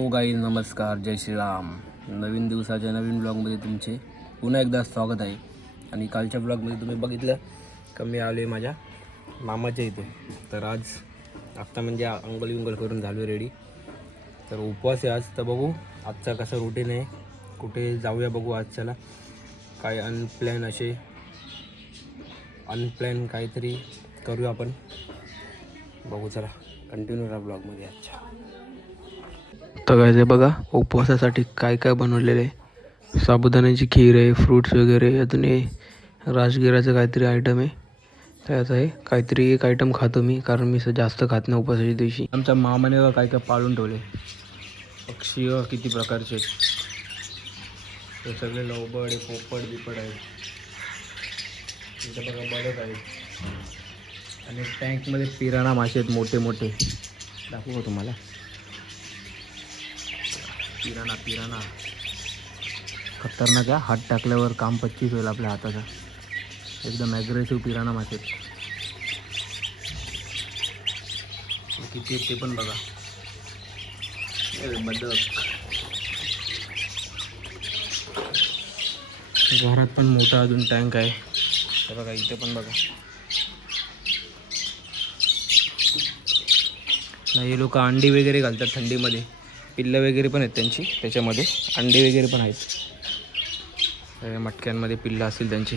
हो गाई नमस्कार, जय श्रीराम. नवीन दिवसाच्या नवीन ब्लॉगमध्ये तुमचे पुन्हा एकदा स्वागत आहे. आणि कालच्या ब्लॉगमध्ये तुम्ही बघितलं का मी आलो आहे माझ्या मामाच्या इथे. तर आज आत्ता म्हणजे अंघोळ विंगोळ करून झालो रेडी. तर उपवास आहे आज. तर बघू आजचा कसा रुटीन आहे, कुठे जाऊया बघू आज. चला काय अनप्लॅन काहीतरी करूया आपण. बघू चला कंटिन्यू राहा ब्लॉगमध्ये आजच्या. तर काय ते बघा उपवासासाठी काय काय बनवलेलं आहे. साबुदाण्याची खीर आहे, फ्रूट्स वगैरे, अजून हे राजगिराचं काहीतरी आयटम आहे. त्यात आहे काहीतरी एक आयटम खातो मी, कारण मी जास्त खात नाही उपवासाच्या दिवशी. आमच्या मामाने काय काय पाळून ठेवले पक्षी किती प्रकारचे ते सगळे लवबड पोपट बिपट आहेत. इथं बघा बदक आहेत आणि टँकमध्ये पिराणा मासे आहेत मोठे मोठे. दाखवू का तुम्हाला? पिराणा खतरनाक आहे. हात टाकल्यावर काम 25 होईल आपल्या हाताचा. एकदम ॲग्रेसिव्ह पिराणा मासे किती आहेत ते पण बघा. बदक. घरात पण मोठा अजून टँक आहे. तर बघा इथे पण बघा. हे लोक अंडी वगैरे घालतात थंडीमध्ये. पिल्लं वगैरे पण आहेत त्यांची, त्याच्यामध्ये अंडे वगैरे पण आहेत. मटक्यांमध्ये पिल्लं असतील त्यांची.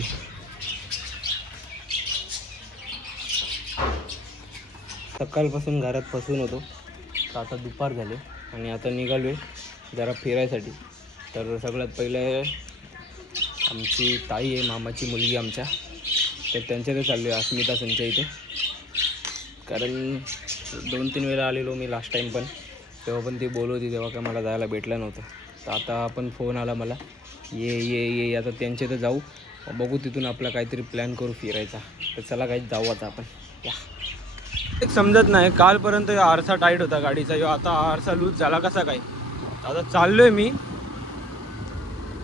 सकाळपासून घरात फसून होतो, तर आता दुपार झाले आणि आता निघालो आहे जरा फिरायसाठी. तर सगळ्यात पहिले आमची ताई आहे, मामाची मुलगी आमच्या, तर त्यांच्याकडे चाललो आहे अस्मिता संच्या इथे. कारण 2-3 वेळा आलेलो मी लास्ट टाईम पण, तेव्हा पण ती बोलवती, तेव्हा काय मला जायला भेटलं नव्हतं. तर आता पण फोन आला मला, ये आता त्यांच्या इथं जाऊ, बघू तिथून आपला काहीतरी प्लॅन करू फिरायचा. तर चला काही जाऊ आता आपण. एक समजत नाही, कालपर्यंत आरसा टाईट होता गाडीचा, आता आरसा लूज झाला कसा काय. आता चाललो आहे मी.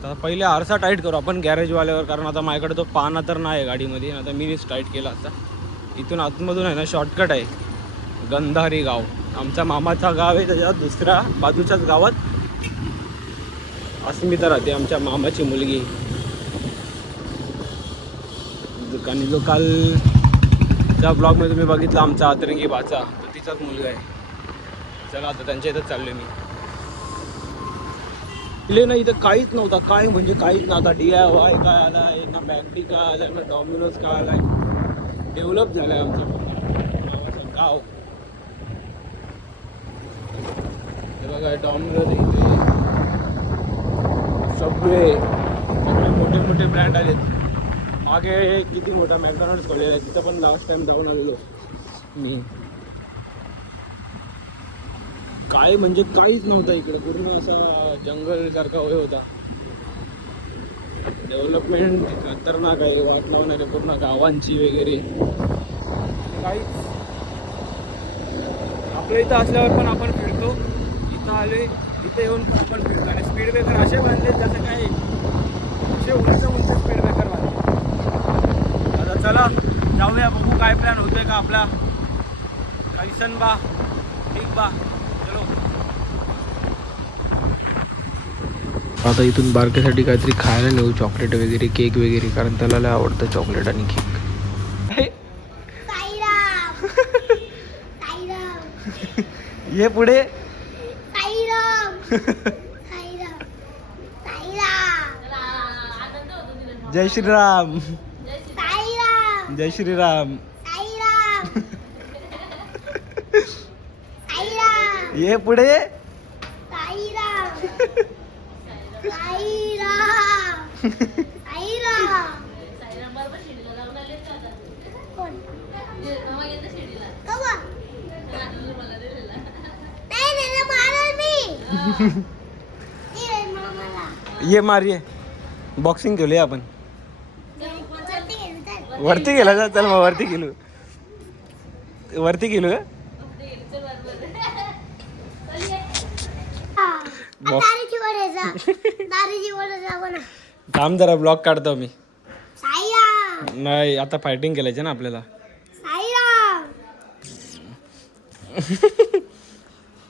तर पहिले आरसा टाईट करू आपण गॅरेजवाल्यावर, कारण आता माझ्याकडे तो पाना तर नाही आहे गाडीमध्ये. आता मीच टाईट केला असता. इथून आतमधून आहे ना शॉर्टकट आहे, गंधारी गाव आमचा मामाचा गाव आहे. त्याच्या दुसऱ्या बाजूच्याच गावात अस्मिता राहते, आमच्या मामाची मुलगी. आणि जो काल त्या ब्लॉगमध्ये तुम्ही बघितला आमचा अतरंगी भाचा, तो तिचाच मुलगा आहे. चला आता त्यांच्या इथंच चाललो मी. इले ना इथं काहीच नव्हता, काय म्हणजे काहीच नव्हता. DIY काय आला आहे ना, बॅकरी काय आला ना, डॉमिनोज काय आला आहे. डेव्हलप झालं आहे आमचं मामाचं गाव. बघा डॉमिनोज इथे, सबवे, सगळे मोठे मोठे ब्रँड आलेत. मागे किती मोठा मॅकडॉनल्ड्स खोललेला आहे, तिथं पण लास्ट टाइम जाऊन आलेलो मी. काय म्हणजे काहीच नव्हतं इकडे, पूर्ण असा जंगलसारखा वय होता. डेव्हलपमेंट खतरनाक आहे, वाट लावणारे पूर्ण गावांची वगैरे. काहीच आपल्या इथं असल्यावर पण आपण फिरतो, इथं आले इथे येऊन पण आपण फिरतो. आणि स्पीड ब्रेकर असे बांधले जसं काय असे उंच स्पीड ब्रेकर बांधले. आता चला जाऊया, बघू काय प्लॅन होतोय का आपला. कैसन बा ठीक बा, चलो. आता इथून बारक्यासाठी काहीतरी खायला नेऊ, चॉकलेट वगैरे, केक वगैरे, कारण त्याला लय आवडतं चॉकलेट आणि केक. ये पुढे. जय श्रीराम. जय श्रीराम. ये पुढे. ये मार, ये बॉक्सिंग खेळूया आपण. वरती गेला का? चल मग वरती गेलो थांब जरा ब्लॉग काढतो मी. नाही आता फायटिंग केलायचं ना आपल्याला.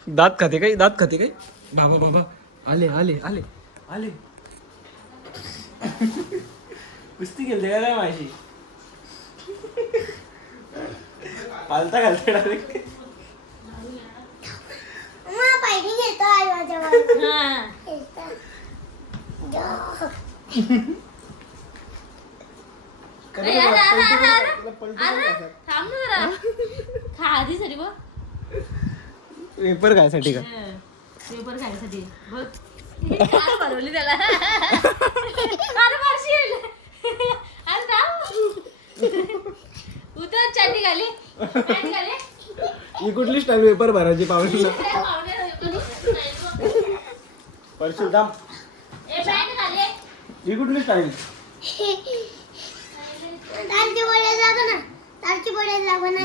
दात खाते काही? बाबा बाबा आले आले आले आले. कुस्ती खेळते का काय माझी? पालता घालते डायरेक्ट. पेपर खायसाठी का? पेपर खायसाठी बघ बनवली त्याला. अरे मारशील. अरे राव. उतर चड्डी घाली. पॅन्ट घाली. ही कुठली स्टाईल पेपर भरायची पावडीला? परशुराम ए पॅन्ट घाली. ही कुठली स्टाईल?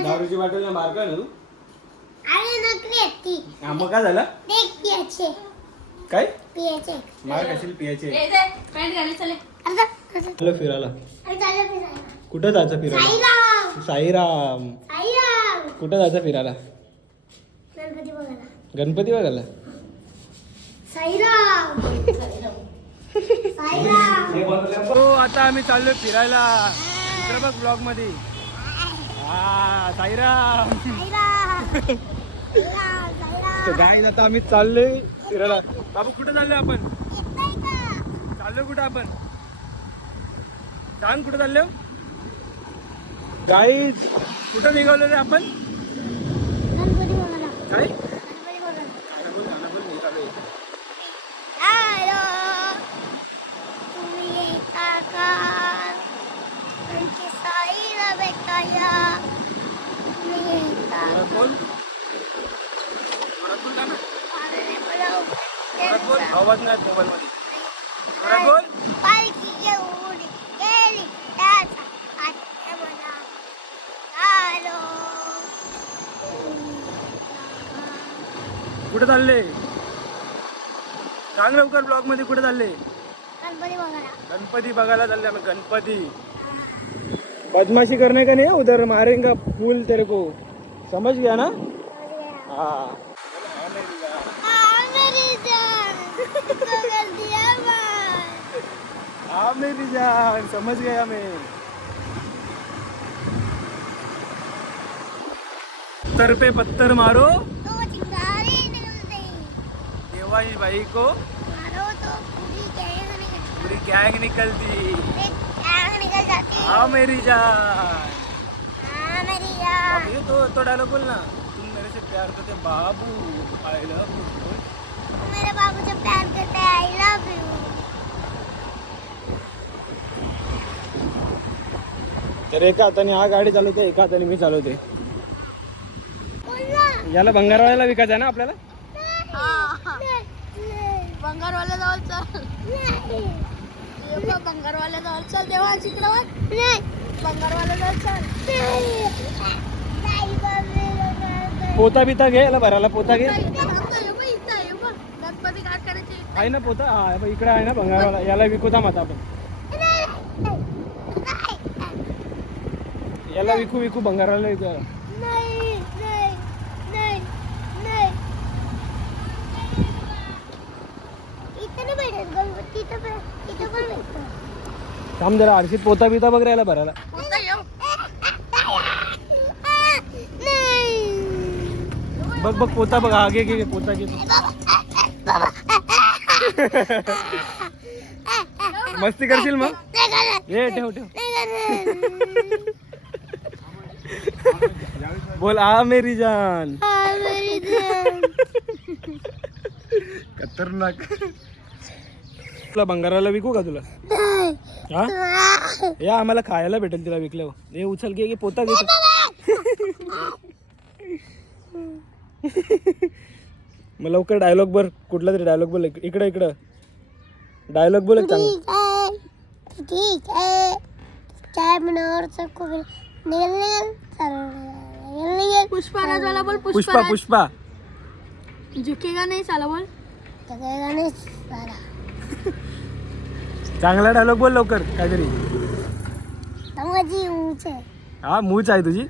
दारूची बाटल मार का ना तू? हा मग काय झालं? काय मार कशील पियाचे? पॅन्ट घाली चले. चलो फिरायला. कुठं जायचं फिरायला? साईराम. कुठं जायचं फिरायला? गणपती बघायला. हो आता आम्ही चाललोय फिरायला. इकडे बघ ब्लॉग मध्ये. हा साईराम. गाईज आता आम्ही चाललोय फिरायला. बाबू कुठे चाललोय आपण? चाललोय कुठं आपण? सांग कुठं चाललोय? गाईज कुठं निघालो रे आपण? काय? आवाज नाही मोबाईल मध्ये. कुठे चालले? सांग लवकर ब्लॉग मध्ये कुठे चालले? गणपती बघायला चालले आम्ही. गणपती बदमाशी करने का नहीं, उधर मारेंगा फूल तेरे को, समझ गया ना? हाँ हाँ मेरी जान, समझ गया मैं. पत्थर पे पत्थर मारो देवानी भाई को पूरी गैंग निकलती. हाँ मेरी जान. ये तो डायलॉग बोल ना. तुम मेरे से प्यार करते बाबू, आई लव यू. मेरे बाबू से प्यार करते हैं, आई लव यू. तर एका हाताने हा गाडी चालवते, एका हाताने मी चालवते. याला भंगारवाल्याला विकायचं आहे ना आपल्याला. भंगारवाल्या जवळ चल. भंगारवाल्या जवळ चल. देवा तिकडं भंगारवाल्या जवळ चल. पोता बिता घे, याला भरायला पोता घे. गणपती घाट करायची आहे ना पोता. हा इकडे आहे ना भंगारवाला. याला विकू थांब आता आपण. याला विकू भंगारवाला विकू. थांब जरा. आरशीत पोता बिता बघ रे याला भरायला. बघ बघ पोता बघ. हा घे पोता घे. मस्ती करशील मग. हे ठेव बोल. आ मेरी जान. खतरनाक. तुला भंगाराला विकू का तुला? हा या आम्हाला खायला भेटेल तिला विकल्यावर. हे उचल घे पोता घे. मग लवकर डायलॉग बर. कुठला तरी डायलॉग बोल. इकडं डायलॉग बोल एक चांगला. ठीक है. चाय बनाओ सबको. पुष्पा वाला बोल. पुष्पा झुकेगा नहीं साला बोल. चांगला डायलॉग बोल लवकर काहीतरी. हा मूच आहे तुझी.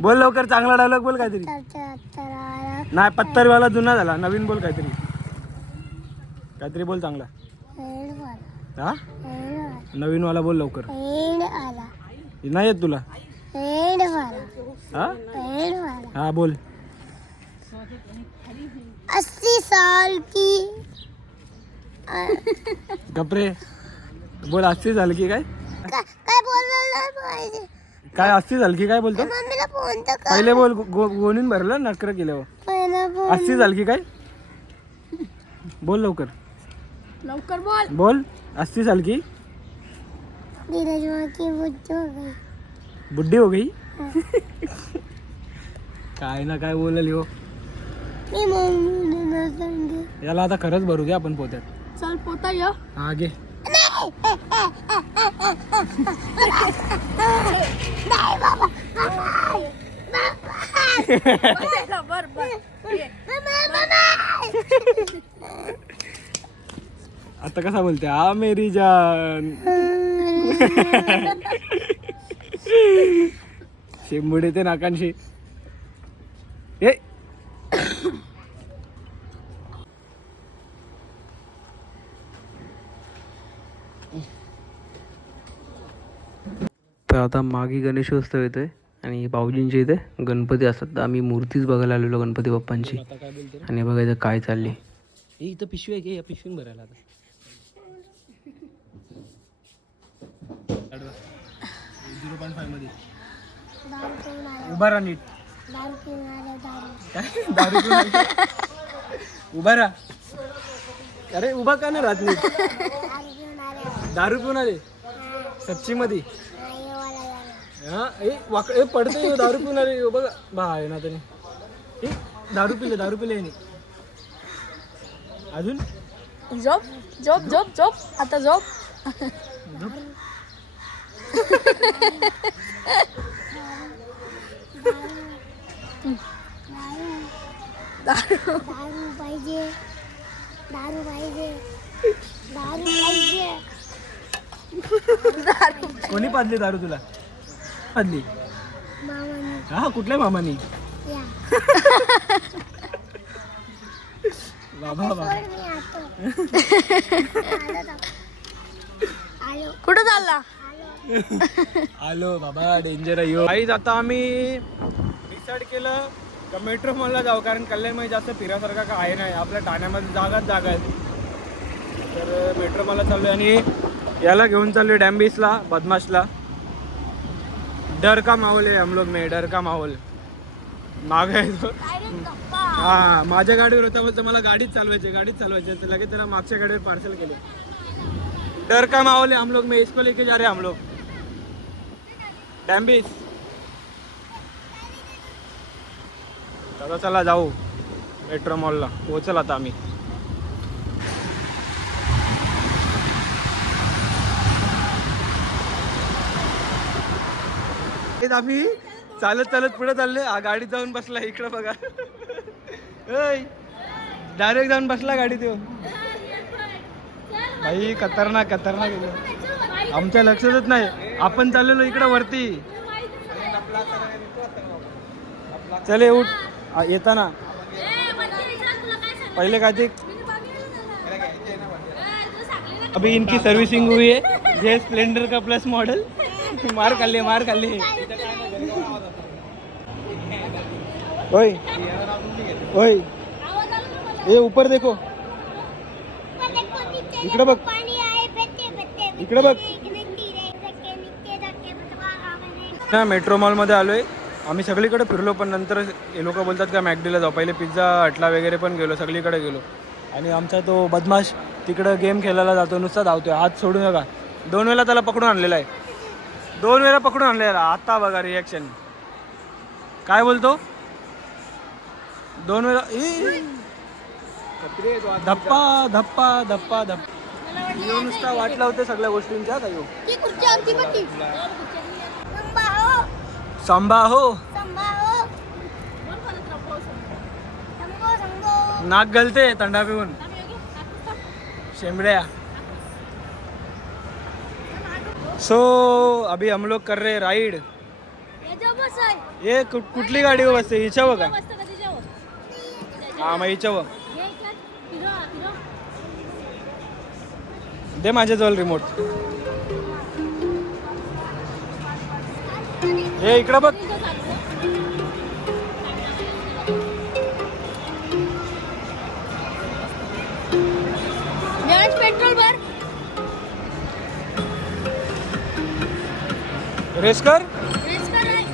बोल लवकर चांगला डायलॉग बोल काहीतरी. नाही पत्तरवाला जुना झाला, नवीन बोल काहीतरी. काहीतरी बोल चांगला. हा नवीनवाला बोल लवकर. नाही येत तुला. हा हा बोल. 80 साल की कपरे बोल. 80 झालं की काय काय बोललं पाहिजे. काय 80 झालं की काय बोलतो. मम्मीला फोन तर कर. पहिले बोल. गोणून भरलं नकर केल्यावर. पहिला फोन 80 झालं की काय बोल लवकर. लवकर बोल. बोल 80 साल की धीरज माँ की बुद्धि हो गई. बुड्ढी हो गई. काय ना काय बोलली हो. मी मम्मीने ना सांगे. याला आता खरंच भरू दे आपण पोत्यात. चल पोता ये. हा घे. नाही बाबा. बर बर. आता कसा बोलते हा मेरी जान. शेंबुडे ते नाकांशी. ए तर आता मागे गणेशोत्सव येतोय आणि भाऊजींच्या इथे गणपती असतात. तर आम्ही मूर्तीच बघायला आलेलो गणपती बाप्पांची. आणि बघायचं काय चालली. इथं पिशवी आहे की या पिशवीन भरायला आता. 0.5 मध्ये दारू पिऊन आले. उभा राहा नीट. दारू पिऊन आले. दारू. काय दारू पिऊन आले? उभा राहा. अरे उभा का नाही राहत नीट. दारू पिऊन आले. दारू पिऊन आले सच्ची मध्ये. नाही वाला झाला. हा ए पडते दारू पिऊन आले. बघा बा आहे ना त्याने. दारू पिले याने. अजून झोप झोप झोप झोप आता झोप. दारू पाहिजे. दारू पाहिजे. दारू पाहिजे. कोणी पाजली दारू तुला. पाजली मामाने. हा कुठल्या मामानी. या. बाबा बाबा. सोड मी आतो. आलो. कुठं चालला. आलो बाबा डेंजर आहे. काहीच आता आम्ही डिसाईड केलं का मेट्रो मॉलला जाऊ, कारण कल्याणमध्ये जास्त फिरासारखा का आहे नाही. आपल्या ठाण्यामध्ये जागा आहेत. तर मेट्रो मॉलला चाललोय आणि याला घेऊन चाललोय डॅम्बिसला, बदमाशला. डर का माहोल आहे हम लोग में. डर का माहोल. माग आहे तो. हा माझ्या गाडीवर होता बोलतो मला गाडीच चालवायची तर लगेच त्याला मागच्या गाडीवर पार्सल केले. डर का माहौल है हम लोग में. इसको लेके जा रहे हैं हम लोग डॅम्बिस. चला जाऊ मेट्रो मॉलला. पोहोचल आता आम्ही. आम्ही चालत पुढे चालले. हा गाडीत जाऊन बसला. इकडं बघा. डायरेक्ट जाऊन बसला गाडीत. भाई खतरनाक गेलं. आमच्या लक्षातच नाही. आपण चाललेलो इकडं वरती. चले उठ. येताना पहले काय ते अभी इनकी सर्विसिंग हुई है. जे स्प्लेंडर का प्लस मॉडल. मार खाल्ले. ओए ओए ये ऊपर देखो. इकडे बघ. इकडे बघ. मेट्रो मॉल मध्ये आलोय आम्ही. सगळीकडे फिरलो पण नंतर हे लोक बोलतात का मॅकडीला जाऊ. पहिले पिझ्झा हटला वगैरे पण गेलो. सगळीकडे गेलो. आणि आमचा तो बदमाश तिकडं गेम खेळायला जातो. नुसता धावतोय. हात सोडू नका. 2 वेळा त्याला पकडून आणलेला आहे. 2 वेळा पकडून आणलेला. आता बघा रिॲक्शन काय बोलतो. 2 वेळा धप्पा धप्पा धप्पा धप्पा. यो नुसता वाट लावते सगळ्या गोष्टींच्या. का यो सांबा हो. नाक गलते थंडा पिऊन. शेंबड्या. सो अभी हम लोग कर रहे राइड. ये कुठली गाडी बसते. हिच्या बघा. हा मग याच्यावर दे माझ्याजवळ रिमोट. हे इकडं बघ. पेट्रोल भर. रेस कर. रेस कर रे.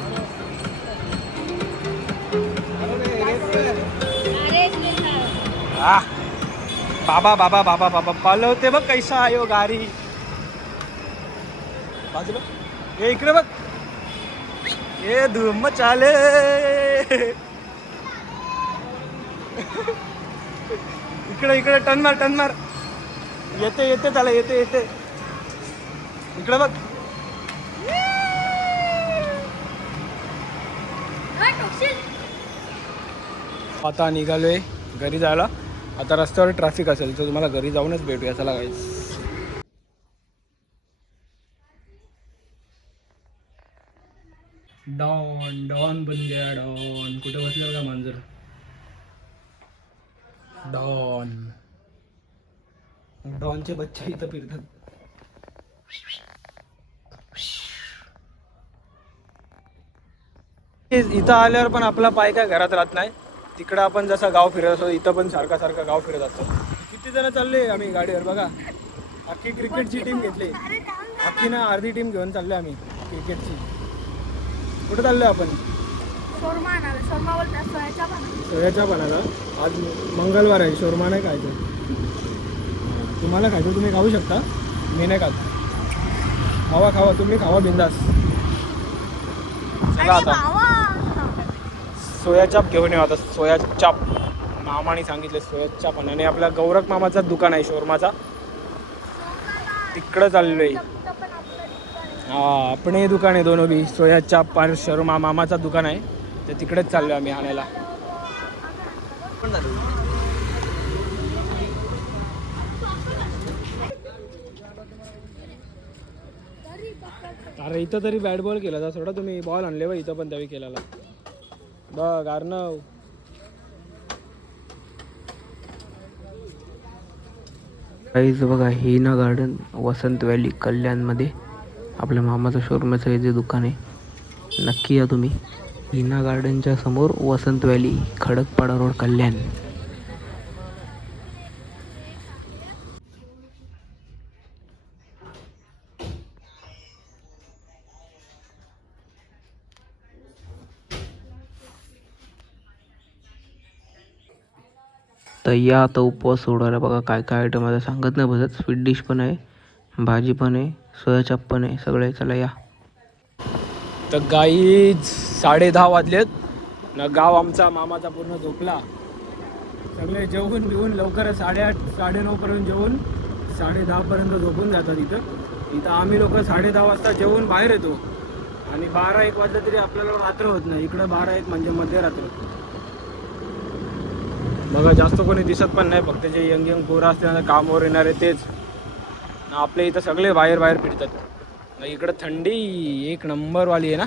बाबा बाबा बाबा बाबा पालवते बघ कैसा आयो गाडी. बाजूला हे इकडे बघ. हे धूम चाले. इकडे इकडे टन मार टन मार. येते येते त्याला येते येते. इकडे बघ. आता निघालोय घरी जायला. आता रस्त्यावर ट्रॅफिक असेल तर तुम्हाला घरी जाऊनच भेटूया. चला गाईस. डॉन डॉन बन गया डॉन. कुठे बसलं का मांजर. डॉन डॉनचे बच्चे इथं फिरतात. इथं आल्यावर पण आपला पाय काय घरात राहत नाही. तिकडं आपण जसं गाव फिरत असतो इथं पण सारखा सारखा गाव फिरत असतो. किती जण चालले आम्ही गाडीवर बघा. अख्खी क्रिकेटची टीम घेतली. अख्खी ना अर्धी टीम घेऊन चालले आम्ही क्रिकेटची. कुठं चाललोय आपण. सोयाच्या पानाला. आज मंगळवार आहे. शोरमा नाही खायचं. तुम्हाला खायचं तुम्ही खाऊ शकता. मी नाही खात. खावा खावा तुम्ही खावा बिंदास. चला आता सोया चाप घेऊन येऊ. आता सोया चाप मामाने सांगितले सोया चाप. आणि आपल्या गौरख मामाचं दुकान आहे शोरमाचा. तिकडं चाललोय. हा आपण हे दुकान आहे दोनों बी. सोया चाप आणि शोरमा मामाचं दुकान आहे. तर तिकडेच चाललोय आम्ही आणायला. अरे इथं तरी बॅट बॉल केला सोडा तुम्ही. बॉल आणले बा इथं पण त्यावेळी केलेला बघ. अर्णव काहीच बघा. हिना गार्डन वसंत व्हॅली कल्याणमध्ये आपल्या मामाचं शोरूमचं हे जे दुकान आहे नक्की या तुम्ही. हिना गार्डनच्या समोर वसंत व्हॅली खडकपाडा रोड कल्याण. तर या आता उपवास सोडायला बघा काय काय आयटम आता सांगत नाही बसत. स्वीट डिश पण आहे, भाजी पण आहे, सोया चाप पण आहे, सगळे. चला या. तर गाईज 10:30 वाजलेत ना. गाव आमचा मामाचा पूर्ण झोपला. सगळे जेवून बिवून लवकर 8:30 9:30 पर्यंत जेवून 10:30 पर्यंत झोपून जातात. इथं आम्ही लोक 10:30 वाजता जेवून बाहेर येतो. आणि 12-1 वाजलं तरी आपल्याला रात्र होत नाही. इकडं 12-1 म्हणजे मध्यरात्र. बघा जास्त कोणी दिसत पण नाही. फक्त जे यंग यंग पोरं असते ना कामावर येणारे तेच. आपल्या इथं सगळे बाहेर बाहेर फिरतात. इकडं थंडी एक नंबरवाली आहे ना.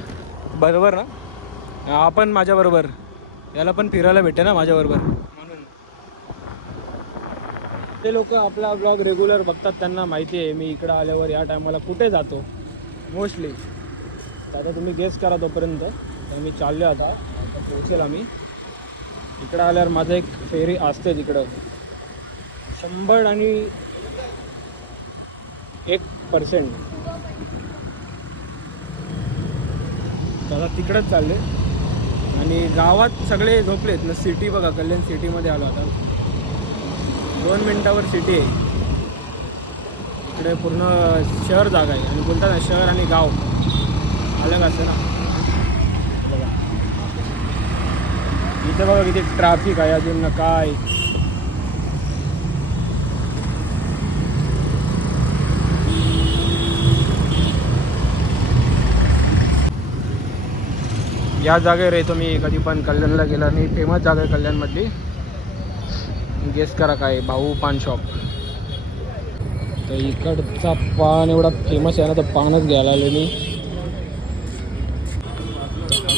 बरोबर ना. आपण माझ्याबरोबर याला पण फिरायला भेटे ना माझ्याबरोबर. म्हणून ते लोक आपला ब्लॉग रेग्युलर बघतात. त्यांना माहिती आहे मी इकडं आल्यावर या टायमाला कुठे जातो मोस्टली. आता तुम्ही गेस करा तोपर्यंत. तर मी चाललो आता पोहोचेल आम्ही. इकडं आल्यावर माझं एक फेरी असते तिकडं 101%. आता तिकडंच चालले. आणि गावात सगळे झोपलेत ना. सिटी बघा कल्याण सिटीमध्ये आलो आता. 2 मिनटावर सिटी आहे. इकडे पूर्ण शहर जागा आहे. आणि बोलतात ना शहर आणि गाव अलग असतं ना. बघा इथं बघा किती ट्रॅफिक आहे अजून ना काय. या जागेवर येतो मी कधी पण. कल्याणला गेला नाही. फेमस जागा आहे कल्याणमधली. गेस करा काय. भाऊ पान शॉप. तर इकडचा पान एवढा फेमस आहे ना. तर पानच घ्यायला आलो मी.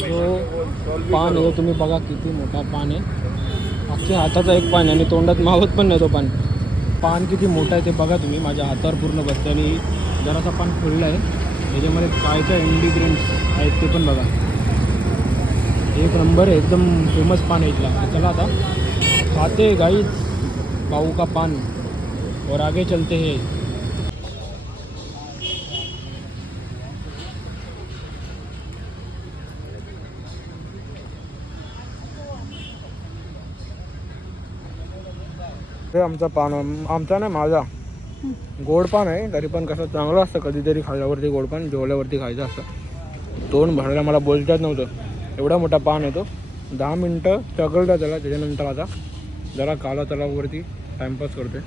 जो पान आहे तुम्ही बघा किती मोठा पान आहे. अख्ख्या हाताचा एक पान आणि तोंडात मावत पण नाही तो पान. पान किती मोठं आहे ते बघा तुम्ही. माझ्या हातावर पूर्ण बसतं आणि जरासा पान फुलला आहे. त्याच्यामध्ये काय काय इंग्रिडियंट्स आहेत ते पण बघा. एक नंबर आहे, एकदम फेमस पान आहे इथला. चला आता खाते गाईच पाऊ का पान और आगे चलते हैं. हे आमचा पान, आमचा नाही माझा गोड पान आहे. तरी पण कसं चांगलं असतं कधीतरी खाल्ल्यावरती गोड पान, जेवल्यावरती खायचं असतं. तोंड भरायला मला बोलताच नव्हतं, एवढा मोठा पान आहे तो. 10 मिनटं चगळता त्याला. त्याच्यानंतर आता जरा काला तलावरती टाईमपास करते.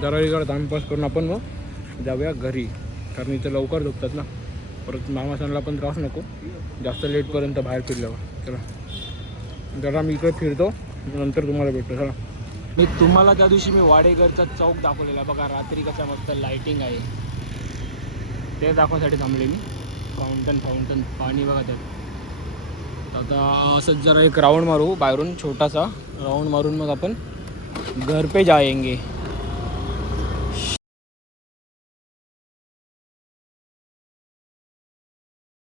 जरा इकडं टाईमपास करून आपण मग जाऊया घरी, कारण इथं लवकर झोपतात ना. परत मामासांना पण त्रास नको जास्त लेटपर्यंत बाहेर फिरल्यावर. चला जरा मी इकडे फिरतो, नंतर तुम्हाला भेटतो. चला. मी तुम्हाला त्या दिवशी मी वाडेघरचा चौक दाखवलेला बघा, रात्री कसा मस्त लाईटिंग आहे ते दाखवण्यासाठी थांबले मी. फाउंटन पाणी बघा त्यात. आता असंच जरा एक राऊंड मारू बाहेरून, छोटासा राऊंड मारून मग आपण घर पे जाएंगे.